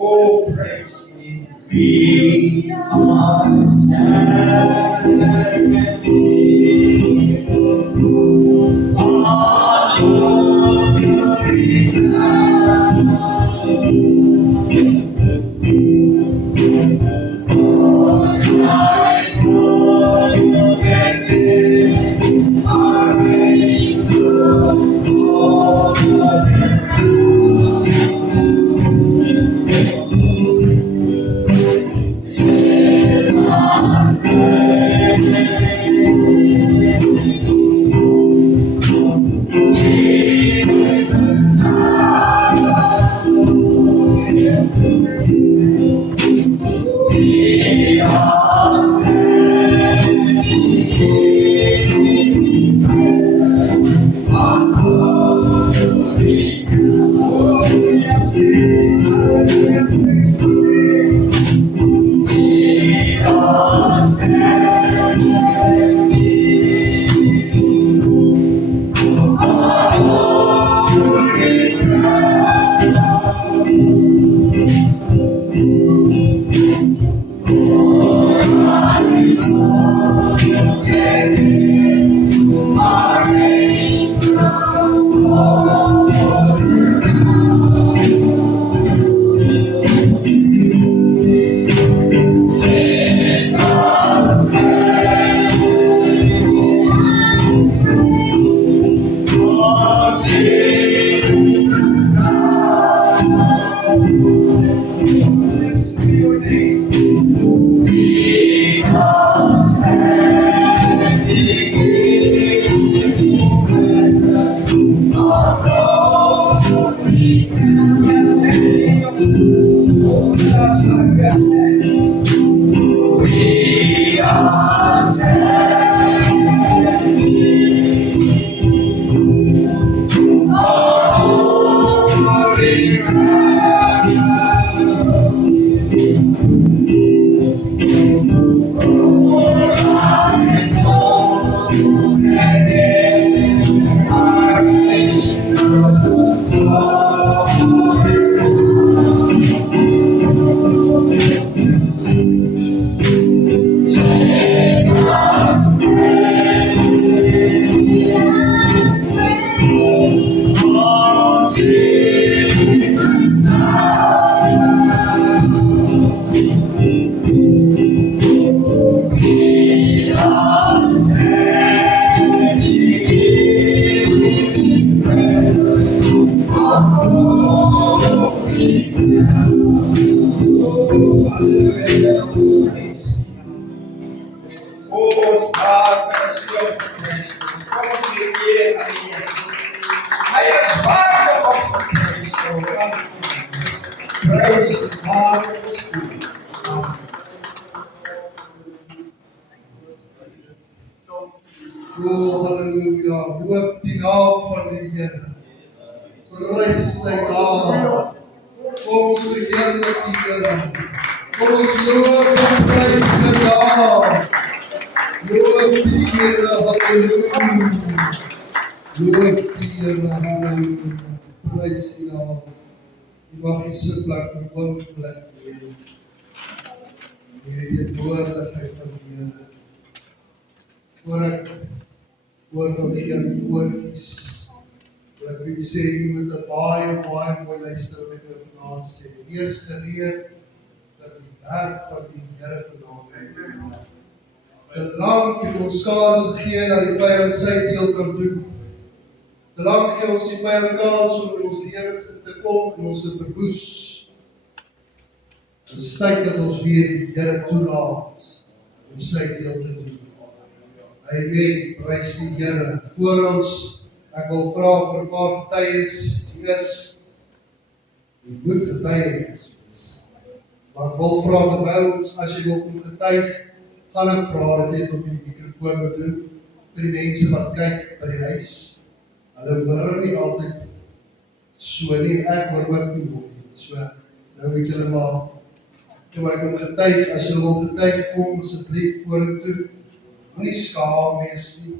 Oh, praise ye. Feet on Oh, God, that's good. I aspire to praise God. Praise God is good. Oh, halleluja. Hoop die naam van die Here. Prys sy naam. Kom ons verheerlik die Here. Kom ons loof en prys sy naam. Loof die Here, halleluja. Loof die Here, halleluja. Prys die naam. Die mag die sitplek vir oomblik neem. Die teenwoordigheid van die Here. Voor ek oor nog geen woordjies. Ek wil sê, jy moet 'n baie mooi luister wat ek nou vanaand sê. Wees gereed vir die werk van die Here vanaand. Te lank het ons kans gegee dat die vyand sy deel kan doen. Belang gee ons die vyand kans om in ons lewens in te kom en ons te verwoes. Dit is tyd dat ons weer die Here toelaat om sy deel te doen. Amen, prys die Here. Voor ons, ek wil vra vir 'n paar getuies, die is, die moet getuienis is. Maar ek wil vra terwyl ons, as jy wil kom getuig, gaan ek vra dat jy dit op die mikrofoon moet doen, vir die mense wat kyk by die huis. Hulle hoor nie altyd so nie, ek hoor ook nie mooi nie. So, nou moet julle maar, toe ek kom getuig, as julle wil getuig, kom asseblief vorentoe. Moenie skaam wees nie.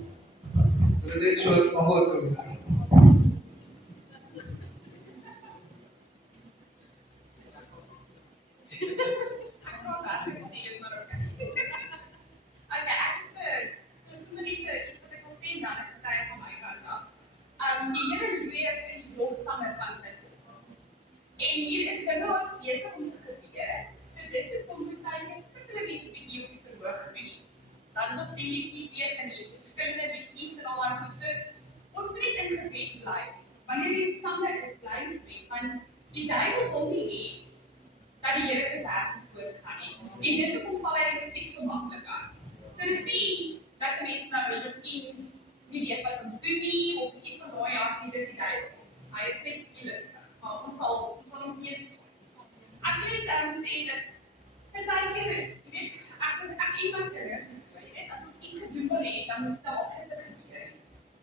Dit is net so dat almal kan hoor. Ek praat hard gesteek, maar oké. Okay, dis sommer net iets wat ek wil sê, dan 'n getuie van my kant af. Die Here leef in die lofsange van sy volk. En hier is dinge wat besig om te gebeur. So dis hoekom baie sukkel mense bietjie op die verhoog gedoen. Dan ons die liedjie weer in die verskillende liedjies en al daai goed. So ons moet net in gebed bly. Wanneer die sange is, bly in gebed. Want die duiwel wil nie hê dat die Here se werk moet voortgaan nie. En dis hoekom val hy in musiek so maklik aan. So dis nie dat mense nou miskien nie weet wat ons doen nie, of iets van daai aard nie, dis die duiwel. Hy is net lustig, maar ons sal hom teëstaan. Ek wil net sê dat partykeer is, jy weet, ek iemand kinders is so, jy weet, as ons iets gedoen wil hê, dan moet dit al gister gebeur.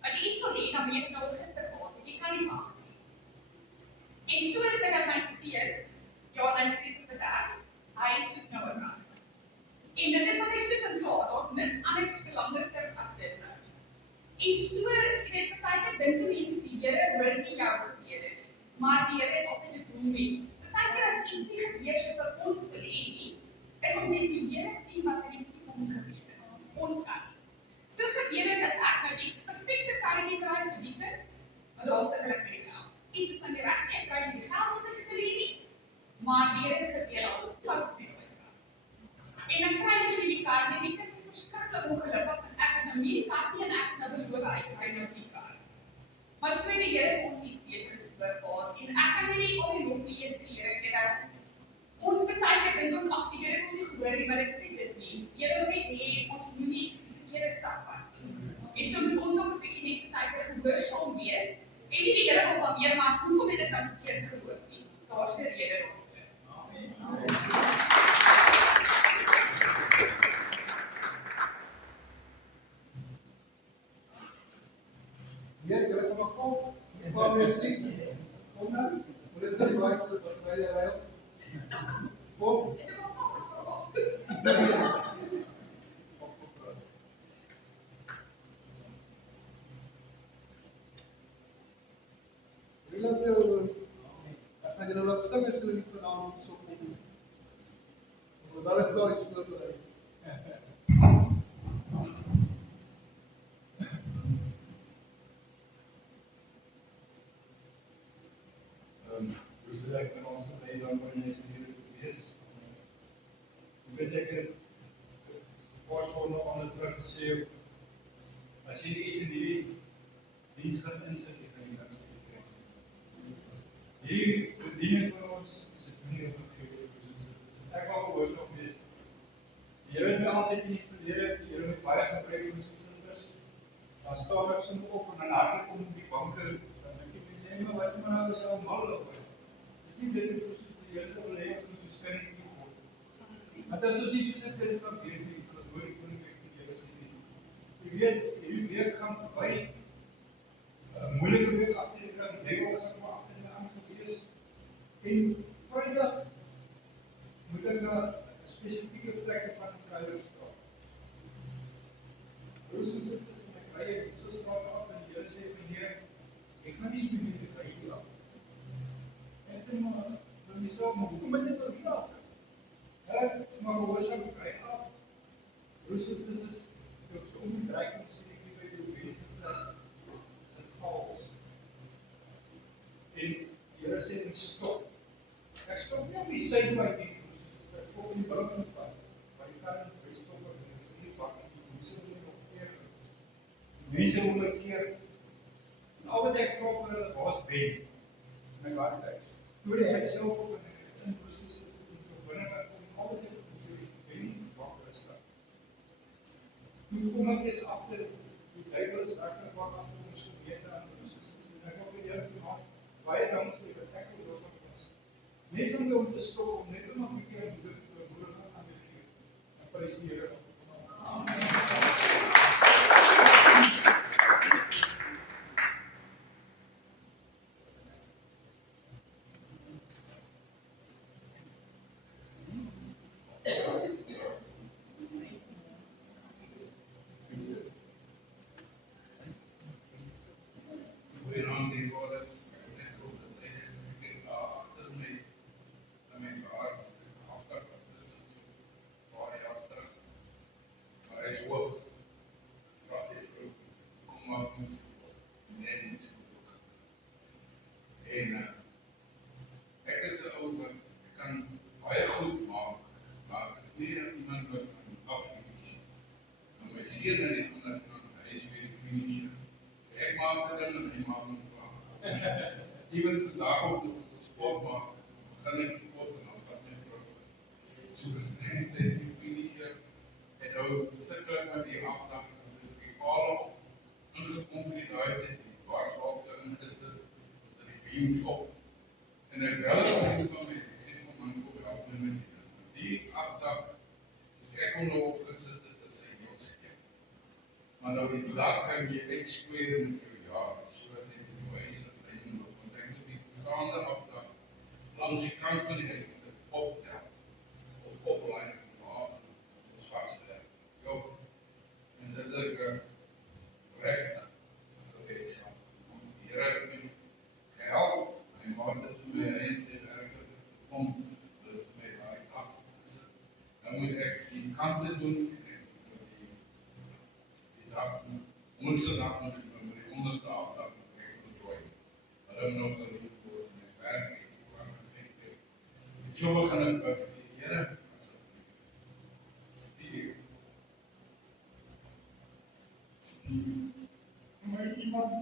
As jy iets wil hê, dan weet jy al gister gehad, jy kan nie wag nie. En so is dit dat my seun, ja, hy is bederf, hy soek nou 'n man. En dit is wat hy soek en klaar, daar's niks anders belangriker as dit nou. En so, jy weet, partykeer dink mense die Here hoor nie jou gebede nie, maar die Here het altyd 'n doel met iets. Partykeer as iets nie gebeur soos wat ons wil hê nie, is om net die Here sien wat in die toekoms gebeur. Ons kan nie. So gebeur dit dat ek nou die perfekte karretjie kry vir die kind, maar daar sukkel ek met die geld. Iets is van die regte, ek kry nie die geld soos ek dit wil hê nie, maar weer het gebeur as fout met my kar. En dan kry ek nie die kar nie, die kind is verskriklik ongelukkig, en ek het nou nie die kar nie, en ek het nou beloof uitkry nou die kar. Maar so het die Here ons iets beters voorgehad, en ek kan nie al die lof vir die Here gee, dat ons partykeer dink ons, ag, die Here het ons nie gehoor nie, maar ek sê dit nie. Die Here wil net hê, ons moet nie die verkeerde stap vat nie. En so moet ons ook 'n bietjie net partykeer gehoorsaam wees, en nie die Here wil dan weer, maar hoekom het dit nou verkeerd geloop nie? Daar's 'n rede daarvoor. Ja, jy kan maar kom. Jy kom weer sien. Kom nou. Moet dit nie baie se wat jy ry. Kom. Ek gaan julle laat sing as julle nie vanaand so kom. Dan het ek iets voorberei. Dus ik ben ons blij dat we in deze wereld is. Weet ik, was gewoon nog aan het teruggeschreven. Als je iets in die dienst gaat inzetten, kan je dat zo krijgen. Hier, de dingen van ons, is het niet op het gegeven. Dus het is echt wel gehoorzaam geweest. Die Here het my altyd in die verlede, die Here het baie gebruik vir ons susters. Dan staan ek so op en dan hardloop kom die banke, dan dink ek mense, "Hey, maar wat nou is al mal op." Dis nie dit wat soos die Here wil hê ons soos kinders moet word. Maar dit is soos iets soos 'n kind van wees nie, soos hoor ek nie ek die Here sien nie. Jy weet, hierdie week gaan verby. Moeilike week agter die rug, die duiwel was ek maar agter in die aan gewees. En Vrydag moet ek na 'n spesifieke plekke van die Kuilersstraat. Broers en susters, en ek ry so straat af en die Here sê meneer, ek gaan nie so meer ry hier af. En ek maar vir myself, maar hoekom het dit nou hier af? Maar gehoorsaam ry af. Broers en susters, ek het so omgedraai om te sê ek by die mense plas, dit vals. En die Here sê my stop. Ek stop nie op die suidpad nie. Ek stop in die middel van die pad. Maar jy kan nie stop op die pad nie. Mense moet nog keer. Mense moet keer. En al wat ek vra vir hulle was Ben. My waarheid. Toe die ek self op in 'n Christen proses is so binne wat kom altyd op die Ben wakker staan. Toe kom ek eens agter die Bybel is werklik waar aan ons gewete aan proses is. En ek wil vir julle vra baie dankie dat ek ook daarvan was. Net om te stop, om net om 'n bietjie moeder aan te gee. En prys die Here. Goeienaand hier broeders. Ek hoop dat ek daar agter my aan my hart aftak tussen so paar jaar terug. Maar hy is hoog. Praat jy vrou. Kom maar moet net moet ook. En ek is 'n ou wat ek kan baie goed maak, maar ek is nie iemand wat kan afinish. En my seun aan die ander kant, hy is weer die finisher. Ek maak dit en hy maak het klaar. Even vandag op die sport maak, begin ek die pot en dan vat my vrou. So sy is die finisher. En nou sikkel ek met die afdag, die paal op, ingekom vir die daai die barswalke ingesit, die beams op. En ek bel een vriend van my, ek sê van man, kom help my met die afdag, dus ek kon nou opgesit het, is hy heel skeef. Maar nou die dak kan jy uitskweer met jou jaar, so dat jy die huis in lijn loop, want ek moet die staande afdag langs die kant van die huis met die optel, of oplaai en wapen, ons vastwerk. Jo, en dit ek recht, dat ek sal, die Here het my gehelp, my maat is vir my en sê werker, kom, dit is my daai dak gesit. Dan moet ek die kante doen, en ek moet die dak, onderste dak moet ek met die onderste afdak moet ek ontjooi. Maar dan nog geliefd word, en ek werk, ek kwam en ek. En so begin ek bid, ek sê, Here, asseblief, stuur vir my iemand,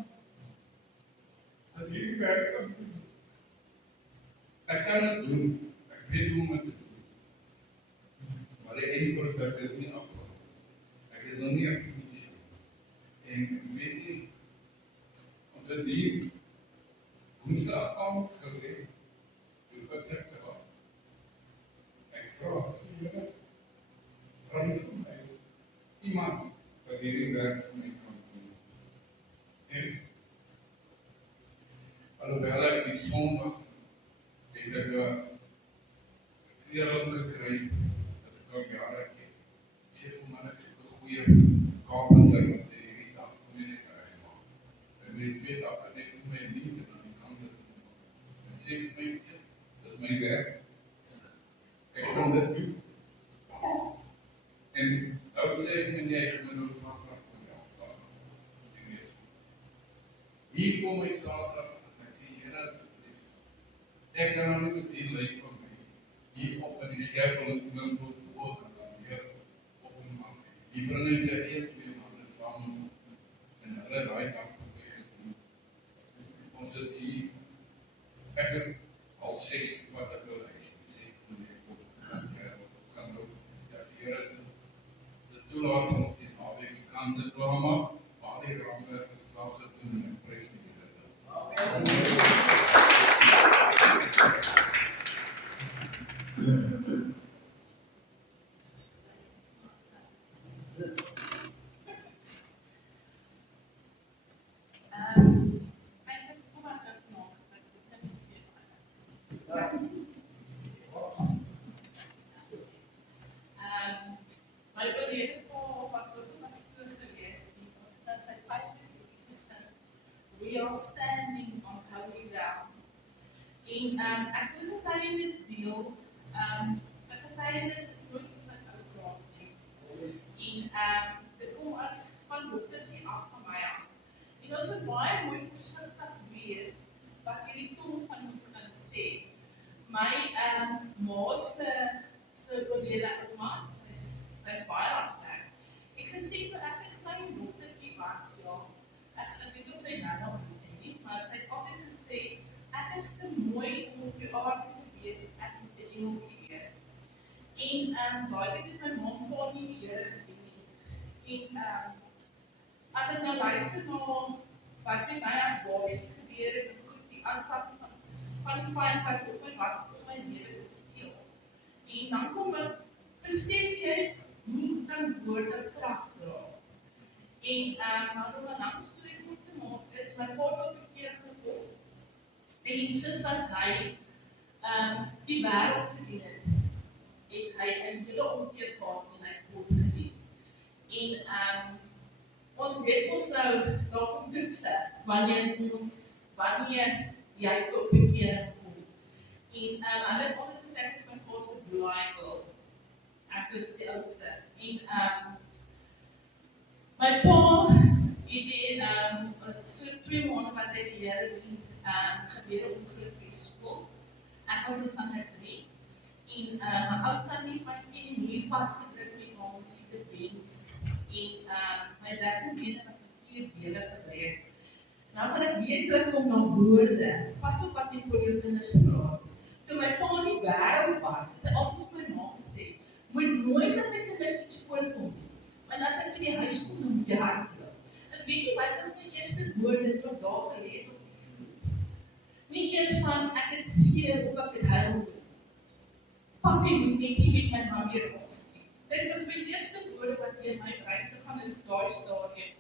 dat hierdie werk kan doen. Ek kan dit doen, ek weet hoe om dit te doen. Maar die eindproduk is nie afgerond. Ek is nog nie afgefinished. En weet nie, ons het hier woensdag aand gereed, hoe betrek te was. Ek vraag, Here, bring vir my iemand wat hierdie werk vir my kan doen. En alhoewel ek die Sondag het ek kleerling gekry, dat ek al jare ken. Ek sê vir man, ek soek 'n goeie carpenter wat hierdie dag vir my net reg maak. En met die twee dakke net vir my lint en aan die kante doen. En sê vir my, dis my werk. Ek kan dit doen. En nou sê ek my nie, ek moet nou Saterdag kom jou staan. Hier kom my Saterdag en ek sê, Here, asseblief, ek kan nou nie met die lyf van my hier op in die skerfel en klim tot voor en dan weer op en af. Hier bring hy sy eie twee manne saam en hulle daai dag gedoen. Ons het hier, ek het al 6 wat ek wil huis gesê, en ek gaan nou, ja, die Here is dit toelaat van ons die naweek kan dit klaar maak, maar die raamwerk is klaar gedoen en ek prys die Here. My oorlede pa was ook 'n pastoor gewees en ons het aan sy pype gesit. We are standing on holy ground. En ek wil 'n getuienis deel. 'n Getuienis is nooit iets wat ou praat nie. En dit kom as van hoogte af van my af. En ons moet baie mooi versigtig wees wat hierdie tong van ons kan sê. My ma se oorlede ouma, sy is baie lank weg. Ek gesê toe ek 'n klein dogtertjie was, ja, ek weet of sy nou nog gesê nie. aard te wees, ek moet 'n engeltjie wees. En daai het my mom pa nie die Here gedien nie. En as ek nou luister na wat met my as babie gebeur het, en goed die aansak van die vyand wat op my was om my lewe te steel. En dan kom ek besef jy nie teenwoordig krag dra. En maar om 'n lang storie kort te maak, is my pa het op 'n keer gekom en soos wat hy die wêreld gedien het, het hy 'n hele omkeer gehad en hy het God gedien. En ons weet ons nou daar kom toetse wanneer jy tot bekering kom. En hulle het altyd gesê ek is my pa se blind girl. Ek is die oudste. En my pa het so 2 maande wat hy die Here dien, gebeur 'n ongeluk by skool. Ek was in standaard 3 en my ou tannie my teen die muur vasgedruk met haar musiekesdiens. En my derde been was in 4 dele gebreek. Nou gaan ek weer terugkom na woorde. Pas op wat jy vir jou kinders praat. Toe my pa in die wêreld was, het hy altyd vir my ma gesê, moet nooit dat my kinders iets voorkom nie. Want as ek by die huis kom, dan moet jy hardloop. En weet jy wat was my eerste woorde toe ek daar gelê het op die vloer? Nie eers van ek het seer of ek het huil nie. Papi moet net nie met my ma weer los nie. Dit was my eerste woorde wat in my brein gegaan het op daai stadium.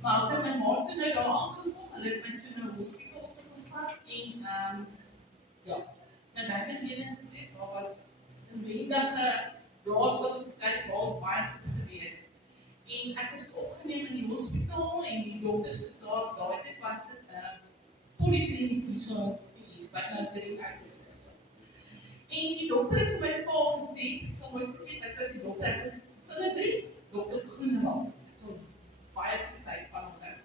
Maar ek het my ma toe nou daar aangekom, hulle het my toe nou hospitaal toe gevat en ja, my buitenbeen is gebreek, daar was 'n wendige blaas was gekry, was baie goed gewees. En ek is opgeneem in die hospitaal en die dokters is daar, daai tyd was dit polykliniek hierso wat nou 3 uit is. En die dokter het vir my pa gesê, ek sal nooit vergeet, dit was die dokter, ek was standaard 3, dokter Groenewald, ek kon baie goed sy van hom nou.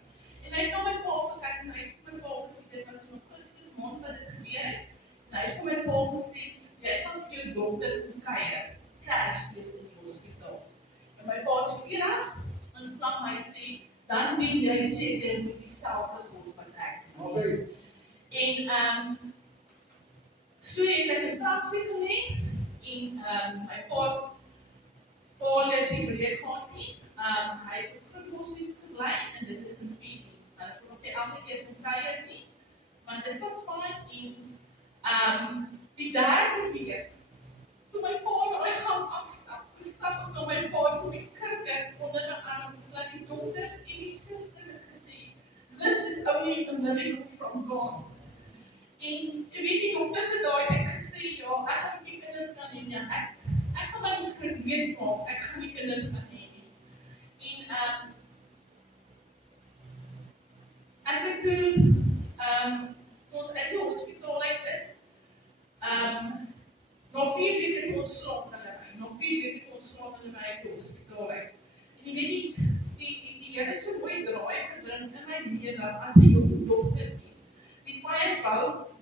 En hy het na my pa gekyk en hy het vir my pa gesê, dit was in Augustus maand wat dit gebeur het, en hy het vir my pa gesê, jy gaan vir jou dokter kom kuier, crash wees in die hospitaal. En my pa is 40, en vlak my sê, dan dien jy seker met dieselfde God wat ek doen. En so het ek 'n taxi geneem en my pa het nie breek gehad nie. Hy het op Grootbossies gebly en dit is in Piet. Hulle kon ook nie elke keer kom kuier nie, want dit was fyn en die derde week, toe my pa na my gang afstap, stap ek na my pa toe die kirke onder my arm, dat die dokters en die susters het gesê, this is only a miracle from God. En jy weet die dokters het daai tyd gesê, ja, ek gaan die kinders kan hê, ja, ek gaan my gereed maak, ek gaan die kinders kan hê. En ek het toe, ons uit die hospitaal uit is, na 4 weke toe ontslaap hulle my, na 4 weke toe ontslaap hulle my uit die hospitaal uit. En jy weet die Here het so mooi draai gebring in my lewe as 'n jong dogter. Die vyand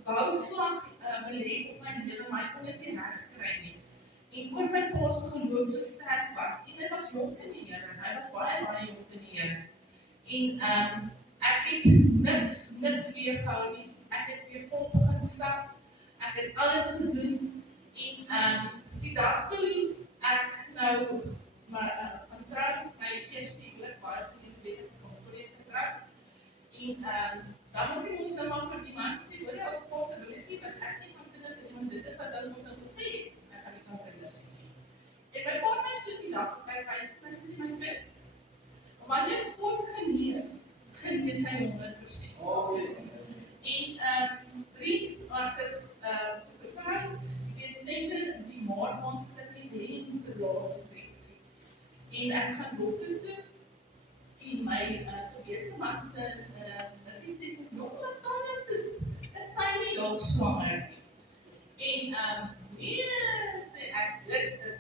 wou slag belê op my lewe, maar hy kon dit nie regkry nie. En oor my pa se geloof so sterk was, en hy was jonk in die Here, hy was baie jonk in die Here. En ek het niks weergehou nie, ek het weer vol begin stap, ek het alles gedoen, en die dag toe ek nou van trou, my eerste huwelik baie goeie weet van voorheen getrou, en dan moet jy ons nou maar vir die man sê, hoor jy as possibility, wat ek nie kan kinders hê, want dit is wat hulle ons nou gesê het, ek kan nie kan kinders hê. En my pa het my so die dag gekyk, hy het my gesê, my kind, wanneer God genees hy 100%. En 3 Markus bepaald, Desember, die maand ons dit nie heen se laaste infeksie. En ek gaan dokter toe, en my gewese man se die sê, nog wat kan jy toets? Is sy nie dalk swanger nie? En nee, sê ek, dit is,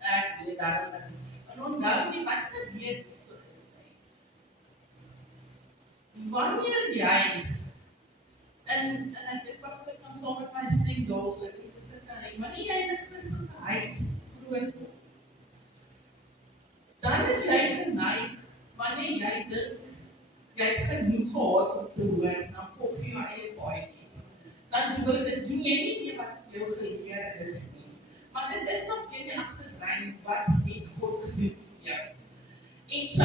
ek weet daarom nie. En onthou nie, wat gebeur so is nie. Wanneer jy, en ek was dit van saam met my stem daar, so die sister kan hê, wanneer jy in 'n Christelike huis groot word, dan is jy geneig, wanneer jy dink, jy het genoeg gehad om te hoor, dan volg jy jou eie paadjie. Dan doen jy nie wat vir jou geleer is nie. Maar dit is nog weer nie agterlyn wat het God gedoen vir jou. En so,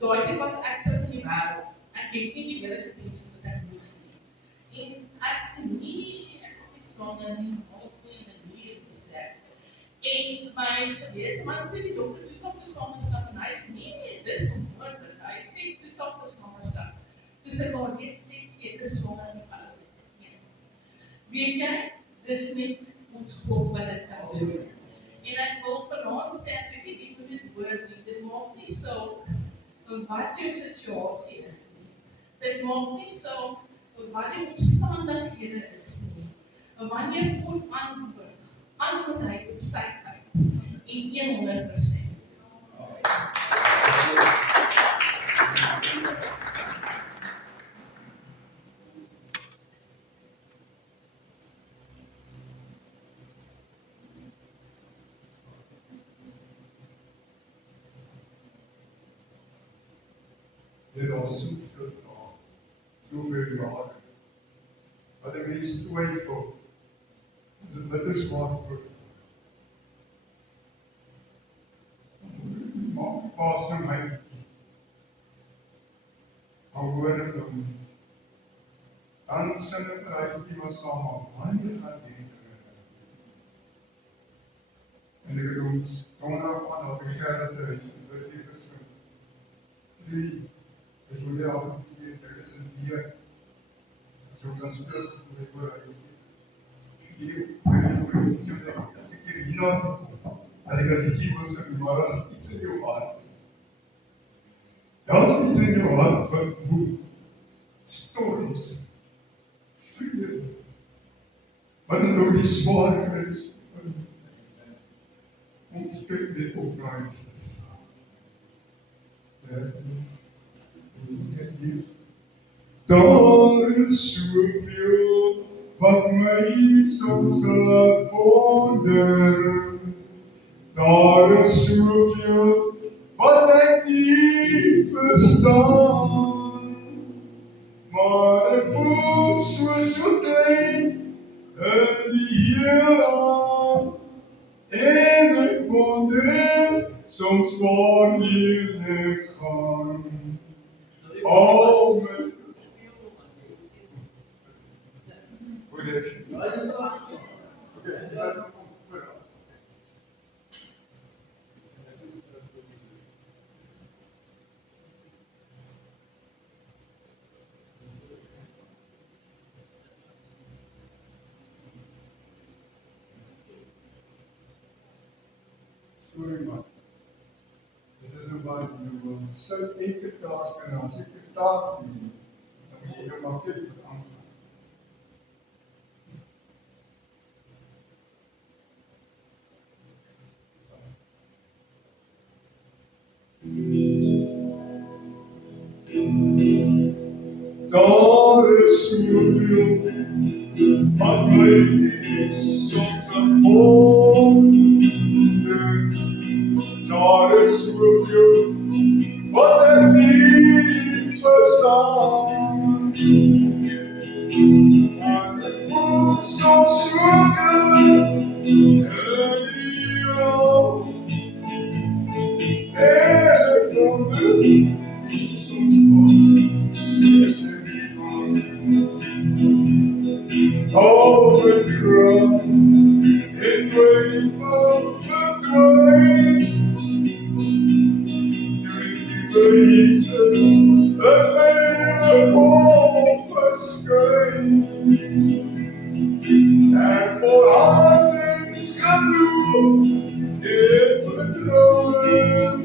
daai tyd was ek terug in die wêreld. Ek het nie die Here gedien soos wat ek moes nie. En ek sê nie, ek is nie swanger nie, ons nie in 'n lewe besef. En my gewees man sê die dokter toe stop die swangerskap en hy sê nee, dis onmoontlik. Hy sê toe stop die swangerskap. Toe sy maar net 6 weke swanger in die oudste seun. Weet jy, dis net ons God wat dit kan doen. En ek wil vanaand sê, ek weet nie hoe dit hoor nie, dit maak nie saak wat jou situasie is nie. Dit maak nie saak wat die omstandighede is nie. En wanneer God antwoord hy op sy tyd en 100%. Dit is soveel taal, soveel jare, wat ek mens twyfel, is 'n bitter swaar woord. Maar pas in my, al hoor ek hom, dan sing ek raadjie maar saam, wanneer gaan die en ek het ons donderdag aan op die Gerrit se huis, en dit hier gesing. Ek wil jou al keer, dit is 'n weer, so kan speel vir my oor, ek keer hierna toe kom, en ek het die wil sing, maar as iets in jou hart, as iets in jou hart wat woed, storms, vrede, wat het ook die zwaarheid, ons kyk net op na Jesus. Daar is soveel wat my soms laat wonder. Daar is soveel wat ek nie verstaan. Maar ek voel so klein in die Here. En ek wonder soms waar jy gaan. Al my sorry man, dit is nou baie nou, sit elke taak spelen, as ek die taak doen, dan moet jy nou maar kyk wat aangaan. Daar is soveel wat my soms aan wonder. Daar is soveel wat ek nie verstaan. Maar ek voel soms so klein in die oog. En ek wonder soms al my kracht en twyfel verdwyn. Jesus, in my lewe kom verskyn. Ek volhard in geloof en vertrouwen.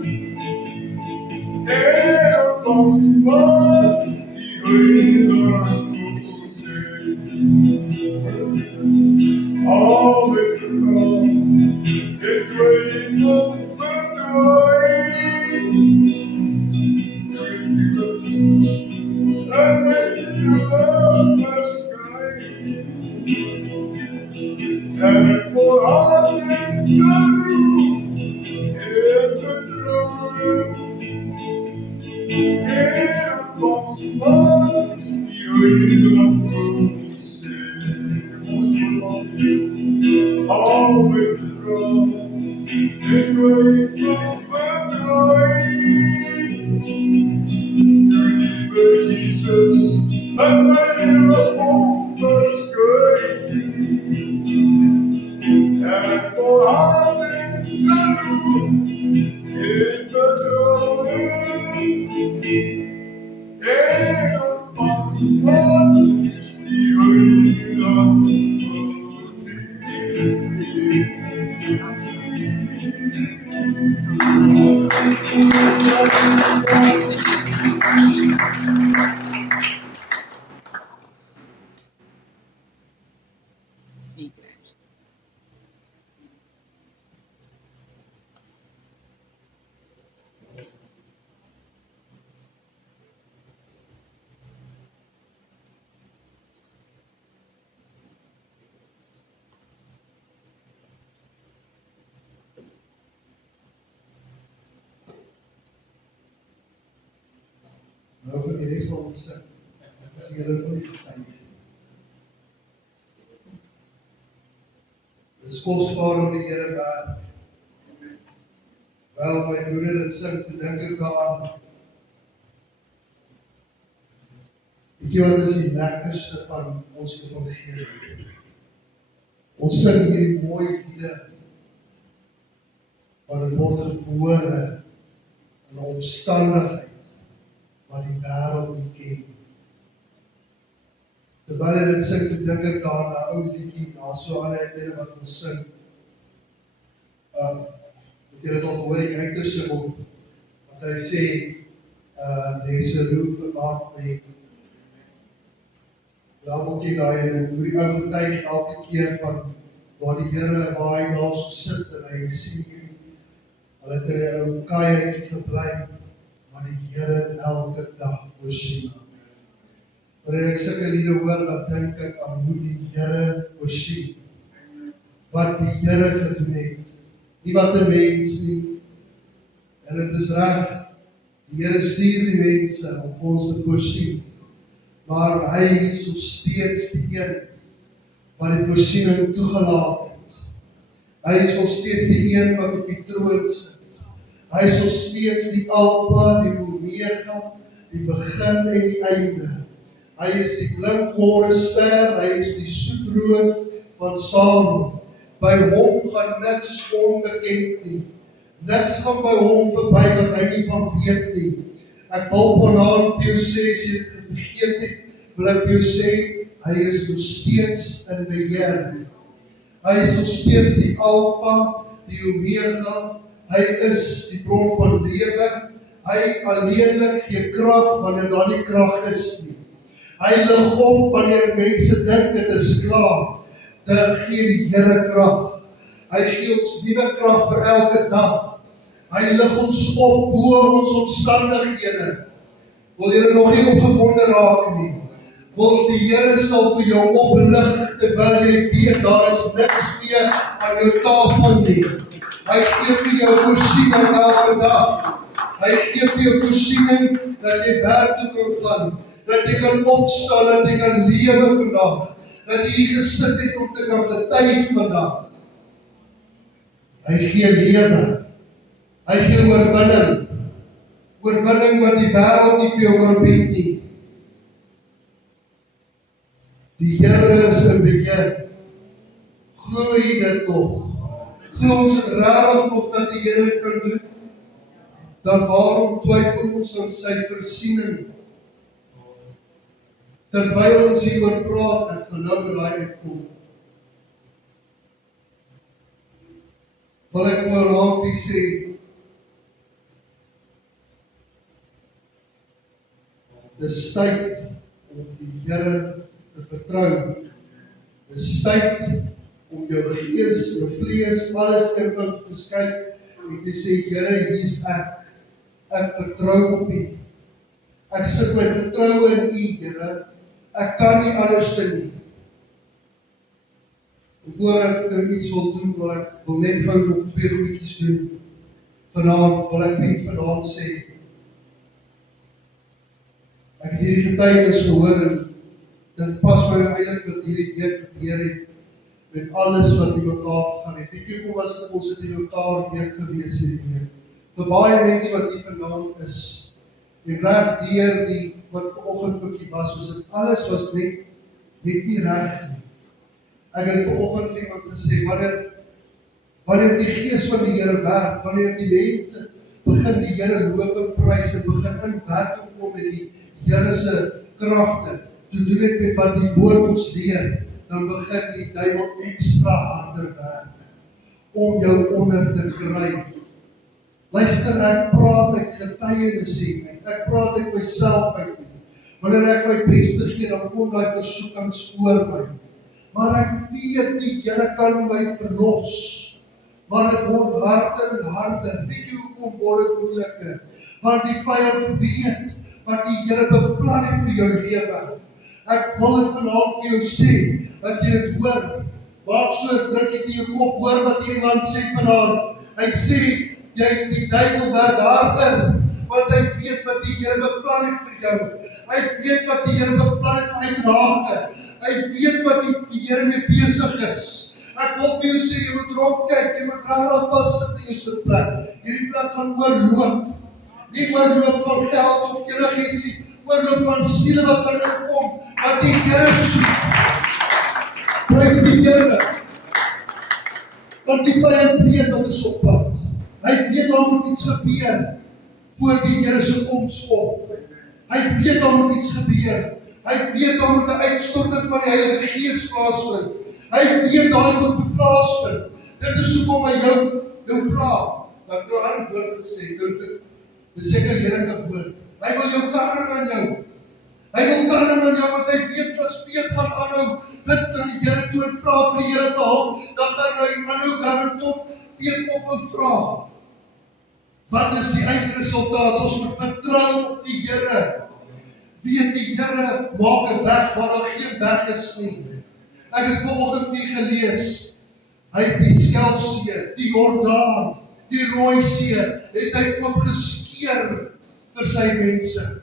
En van wat die Heilige sê. Al my kracht en twyfel verdwyn. En my lewe verskyn. Ek volhard in geloof en vertrouwen. En van wat die Heilige sê. crashed. Nou vir die rest van ons sin, ek is julle van die getuig. Dit is kosbaar om die Here werk. Wel, my broeder dit sing, toe dink ek daaraan. Weet jy wat is die lekkerste van ons evangelie? Ons sing hierdie mooi liede, want het word gebore in 'n omstandigheid wat die wêreld nie ken. Terwyl hy dit sing, toe dink ek daar na ou liedjie, na so ander dinge wat ons sing. Het jy dit al gehoor, die kyk sing op, wat hy sê, there's a roof above me. Lameltjie daai en hoe die ou getuig elke keer van waar die Here, waar hy daar so sit en hy sien hierdie, hulle het in die ou kaaietjie gebly, maar die Here elke dag voorsien. Wanneer ek sulke liede hoor, dan dink ek aan hoe die Here voorsien. Wat die Here gedoen het. Nie wat 'n mens nie. En dit is reg. Die Here stuur die mense om vir ons te voorsien. Maar hy is nog steeds die een wat die voorsiening toegelaat het. Hy is nog steeds die een wat op die troon sit. Hy is nog steeds die Alfa, die Omega, die begin en die einde. Hy is die blinkmôre ster, hy is die soetroos van Salem. By hom gaan niks onbekend nie. Niks gaan by hom verby wat hy nie van weet nie. Ek wil vanaand vir jou sê, as jy dit vergeet het, wil ek vir jou sê, hy is nog steeds in beheer. Hy is nog steeds die Alfa, die Omega, hy is die bron van lewe, hy alleenlik gee krag wanneer daar nie krag is nie. Hy lig op wanneer mense dink dit is klaar, dan gee die Here krag. Hy gee ons nuwe krag vir elke dag. Hy lig ons op bo ons omstandighede. Wil jy nog nie opgewonde raak nie? Wil die Here sal vir jou oplig, terwyl jy weet, daar is niks meer aan jou tafel nie. Hy gee vir jou voorsiening elke dag. Hy gee vir jou voorsiening, dat jy werk toe kan gaan, dat jy kan opstaan, dat jy kan lewe vandag, dat jy gesit het om te kan getuig vandag. Hy gee lewe. Hy gee oorwinning. Oorwinning wat die wêreld nie vir jou kan bied nie. Die Here is in beheer. Glo jy dit nog? Glo ons dit regtig nog dat die Here dit kan doen? Dan waarom twyfel ons aan sy voorsiening? Terwyl ons hieroor praat, ek gaan nou by daai uitkom. Wil ek vir jou vir sê, dis tyd om die Here te vertrou. Dis tyd om jou gees, jou vlees, alles in te skryf en te sê, Here, hier is ek vertrou op U. Ek sit my vertroue in U, Here. Ek kan nie anders nie. Voor ek iets wil doen, wil net gou nog 2 goedjies doen. Vanaand wil ek vir vanaand sê, ek het hierdie getuienis gehoor en dit pas my eintlik wat hierdie week gebeur het met alles wat in mekaar gegaan het. Weet jy, kom was dit ons het in mekaar week gewees hierdie week. Vir baie mense wat hier vanaand is, en reg deur die wat vanoggend bietjie was dit alles was net nie reg nie. Ek het vanoggend vir iemand gesê, wanneer die gees van die Here werk, wanneer die mense begin die Here loof en prys en begin in werking kom met die Here se kragte, toe doen dit met wat die woord ons leer, dan begin die duiwel ekstra harder werk om jou onder te kry. Luister, ek praat uit getuienis uit, ek praat uit myself uit. Wanneer ek my beste gee, dan kom daai versoekings voor my. Maar ek weet die Here kan my verlos. Maar dit word harder en harder. Weet jy hoekom word dit moeiliker? Want die vyand weet wat die Here beplan het vir jou lewe. Ek wil dit vanaand vir jou sê, dat jy dit hoor. Maak so 'n drukkie in jou kop, hoor wat hierdie man sê vanaand. Hy sê, die duiwel werk harder, want hy weet wat die Here beplan het vir jou. Hy weet wat die Here beplan het vir uitdaging. Hy weet wat die Here mee besig is. Ek wil vir jou sê, jy moet rondkyk, jy moet raar vassit in jou sitplek. Hierdie plek gaan oorloop. Nie oorloop van geld of enigiets nie, oorloop van siele wat gaan inkom, wat die Here soek. Prys die Here. Want die vyand weet wat is op pad. Hy weet daar moet iets gebeur voor die Here se koms kom. Hy weet daar moet iets gebeur. Hy weet daar moet 'n uitstorting van die Heilige Gees plaasvind. Hy weet daar moet plaasvind. Dit is hoekom hy jou pla. Wat nou aan woord gesê, dis seker heerlike woord. Hy wil jou karm aan jou. Hy wil karm aan jou, want hy weet as Piet gaan aanhou, bid na die Here toe en vra vir die Here vir hulp, dan gaan hy aanhou karm tot Piet ophou vra. Wat is die eindresultaat? Ons moet vertrou op die Here. Weet die Here maak 'n weg waar daar geen weg is nie. Ek het vanoggend weer gelees, hy het die Skelfsee, die Jordaan, die Rooi See, het hy oopgeskeer vir sy mense.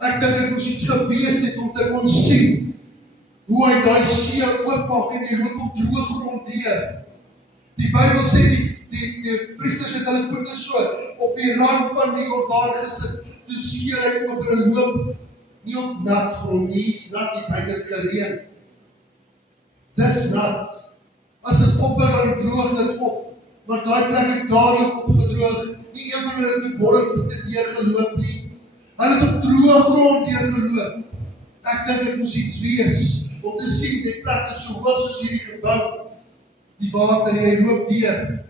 Ek dink dit moes iets gewees het om te kon sien hoe hy daai see oopmaak en hy loop op droë grond deur. Die Bybel sê die priesters het hulle voete so op die rand van die Jordaan gesit, toe skeer hy oop en loop nie op nat grond, hier is nat, die buite gereën. Dis nat. As dit ophou dan droog dit op, maar daai plek het dadelik opgedroog. Nie een van hulle het met borrelvoete deurgeloop nie. Hulle het op droë grond deurgeloop. Ek dink dit moes iets wees om te sien die plek is so hoog soos hierdie gebou. Die water, jy loop deur.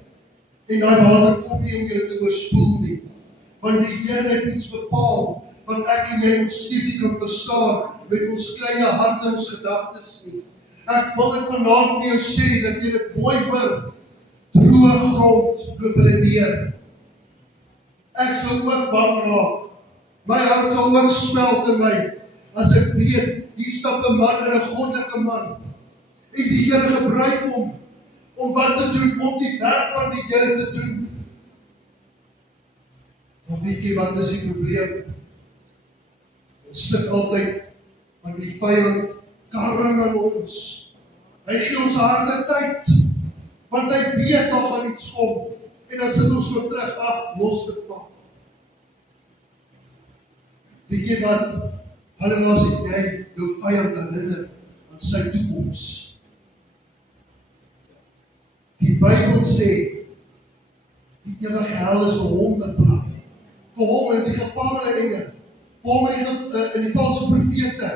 En daai water kom nie om jou te oorspoel nie. Want die Here het iets bepaal, want ek en jy moet steeds kan verstaan met ons kleine harte en ons gedagtes nie. Ek wil dit vanaand vir jou sê, dat jy dit mooi hoor. Droë grond loop hulle deur. Ek sal ook bang raak. My hart sal ook smelt in my, as ek weet, hier stap 'n man en 'n goddelike man. En die Here gebruik hom, om wat te doen, om die werk van die Here te doen. Maar weet jy wat is die probleem? Ons sit altyd aan die vyand karring aan ons. Hy gee ons harde tyd, want hy weet daar gaan iets kom, en dan sit ons maar terug af, los dit maar. Weet jy wat? Halleluja, het jy jou vyand herinner aan sy toekoms. Die Bybel sê, die ewige hel is vir hom beplan. Vir hom en die gevangene engele, vir hom en die valse profete,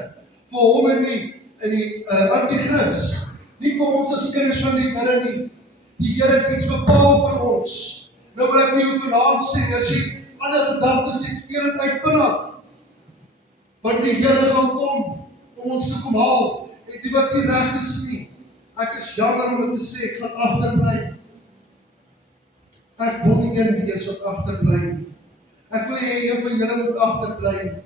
vir hom en die antichrist, nie vir ons as kinders van die Here nie. Die Here het iets bepaal vir ons. Nou wil ek vir jou vanaand sê, as jy ander gedagtes het, keer dit uit vanaf. Want die Here gaan kom, om ons te kom haal, en die wat nie reg is nie. Ek is jammer om dit te sê, ek gaan agterbly. Ek wil nie een wees wat agterbly. Ek wil hê een van julle moet agterbly.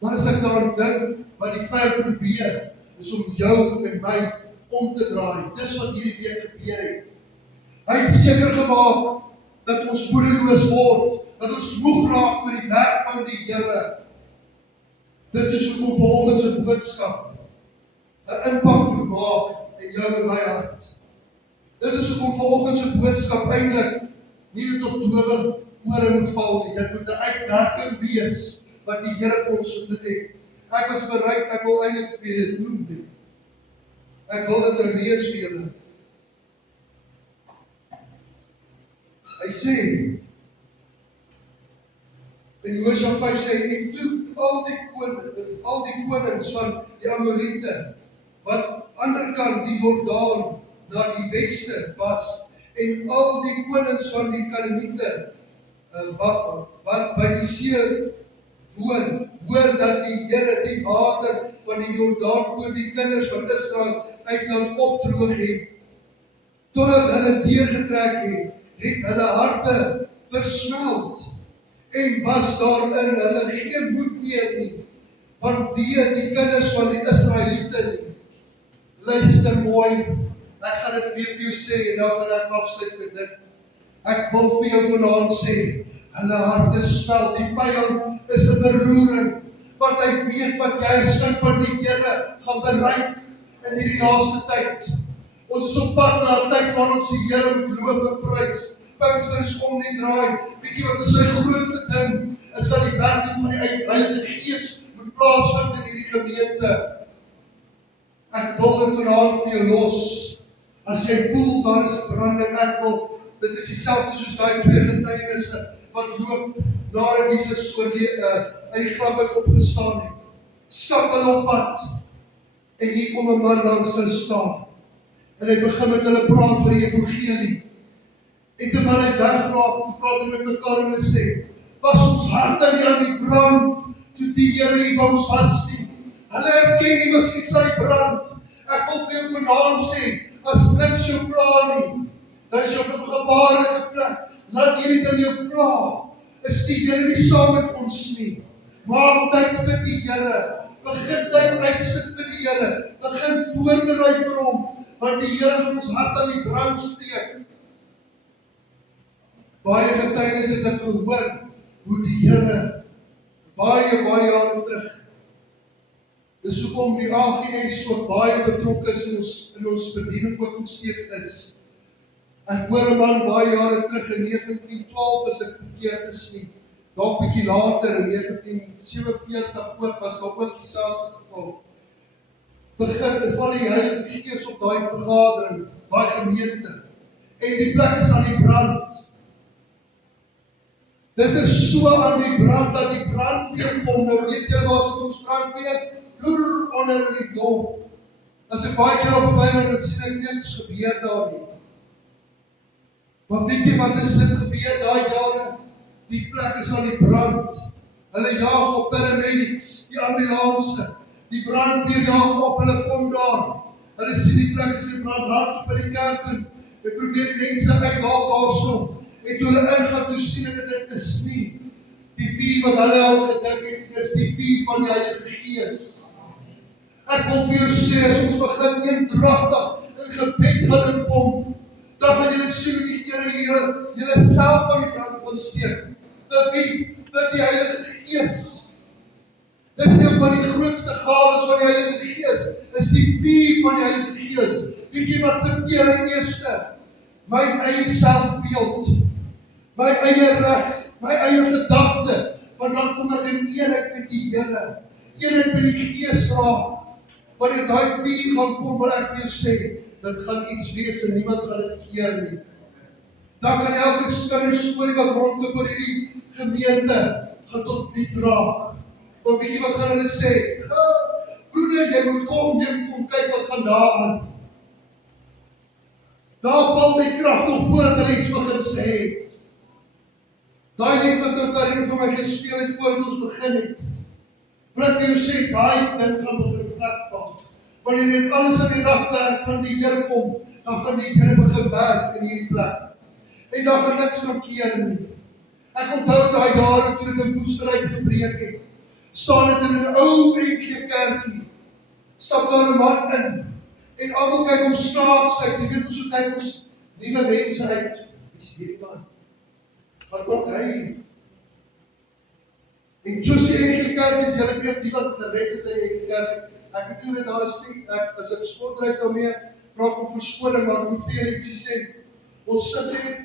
Maar as ek daaraan dink, wat die vyand probeer, is om jou en my om te draai. Dis wat hierdie week gebeur het. Hy het seker gemaak, dat ons moedeloos word, dat ons moeg raak vir die werk van die Here. Dit is hoekom vanoggend se boodskap 'n impak moet maak in jou en my hart. Dit is hoekom vanoggend se boodskap eintlik nie net op dowe ore moet val nie. Dit moet 'n uitwerking wees wat die Here vir ons gedoen het. Ek was bereid, ek wil eintlik vir dit doen. Ek wil dit nou lees vir julle. Hy sê in Josua 5 sê, en toe al die konings van die Amorite, wat ander kant die Jordaan na die weste was, en al die konings van die Kanaaniete, wat by die see woon, hoor dat die Here die water van die Jordaan voor die kinders van Israel uit laat opdroog het, totdat hulle deurgetrek het, het hulle harte versmelt, en was daarin hulle geen moed meer nie, vanweë die kinders van die Israeliete nie. Luister mooi, ek gaan dit weer vir jou sê, en dan gaan ek afsluit met dit. Ek wil vir jou vanaand sê, hulle harte smelt, die vyand is 'n beroering, want hy weet wat jy as kind van die Here gaan bereik in hierdie laaste tyd. Ons is op pad na 'n tyd waar ons die Here moet loof en prys. Pinkster is om die draai. Weet jy wat is sy grootste ding? Is dat die werking van die Heilige Gees moet plaasvind in hierdie gemeente. Ek wil dit vanaand vir jou los. As jy voel daar is 'n branding, dit is dieselfde soos daai twee getuienisse wat loop nadat Jesus uit die graf uit opgestaan het. Stap hulle op pad. En hier kom 'n man langs hulle staan. En hy begin met hulle praat oor die evangelie. En terwyl hy wegraak, praat hy met mekaar en hy sê, was ons harte nie aan die brand, toe die Here nie by ons was nie. Hulle herken nie, was iets aan die brand. Ek wil vir jou vanaand sê, as niks jou pla nie, dan is jy op 'n gevaarlike plek. Laat hierdie ding jou pla. Is die Here nie saam met ons nie? Maak tyd vir die Here. Begin tyd uitsit vir die Here. Begin voorberei vir hom, want die Here gaan ons hart aan die brand steek. Baie getuienisse het ek gehoor, hoe die Here, baie jare terug, dis hoekom die AGS so baie betrokke is in ons bediening ook nog steeds is. Ek hoor 'n man baie jare terug in 1912 as ek verkeerd is nie. Dalk bietjie later in 1947 ook was daar ook dieselfde geval. Begin van die Heilige Gees op daai vergadering, daai gemeente. En die plek is aan die brand. Dit is so aan die brand dat die brandweer kom. Nou weet julle waar is ons brandweer? Loer onder in die dom. As ek baie keer op verby loop, dan sien ek niks gebeur daar nie. Maar weet jy wat is dit gebeur daai jare? Die plek is aan die brand. Hulle jaag op paramedics, die ambulance, die brandweer jaag op, hulle kom daar. Hulle sien die plek is in brand, hard by die kerk en probeer die mense uithaal daarso. En toe hulle ingaan, toe sien hulle dit is nie die vuur wat hulle al gedink het, dit is die vuur van die Heilige Gees. Ek wil vir jou sê, as ons begin eendragtig in gebed gaan inkom, dan gaan julle sien hoe die Here julle self van die brand gaan steek. Vir wie? Vir die Heilige Gees. Dis een van die grootste gawes van die Heilige Gees, is die vuur van die Heilige Gees. Weet jy wat verkeer in eerste? My eie selfbeeld, my eie reg, my eie gedagte, want dan kom ek in eenheid met die Here, eenheid met die Gees raak. Wanneer daai vuur gaan kom, wil ek vir jou sê, dit gaan iets wees en niemand gaan dit keer nie. Dan kan elke kinderstorie wat rondloop oor hierdie gemeente gaan tot lied raak. Want weet jy wat gaan hulle sê? Broeder, jy moet kom kyk wat gaan daar aan. Daar val die krag nog voordat hulle iets begin sê het. Daai lied wat nou Karin vir my gespeel het voordat ons begin het. Wil ek vir jou sê, daai ding gaan begin plek val. Wanneer dit alles in die dagwerk van die Here kom, dan gaan die Here begin werk in hierdie plek. En dan gaan niks kan keer nie. Ek onthou daai jare toe dit in woesterheid gebreek het. Staan dit in 'n ou enkelike kerkie. Stap daar 'n man in. En almal kyk hom snaaks uit. Jy weet hoe kyk ons nuwe mense uit. Dis hierdie man. Wat maak hy? En soos die enkelike kerk is, julle weet nie wat gered is in die enkelike kerk. Ek weet nie hoe dit daar is nie. As ek skotryk daarmee, vra ek om verskoning, maar ek moet vir julle ietsie sê. Ons sit hier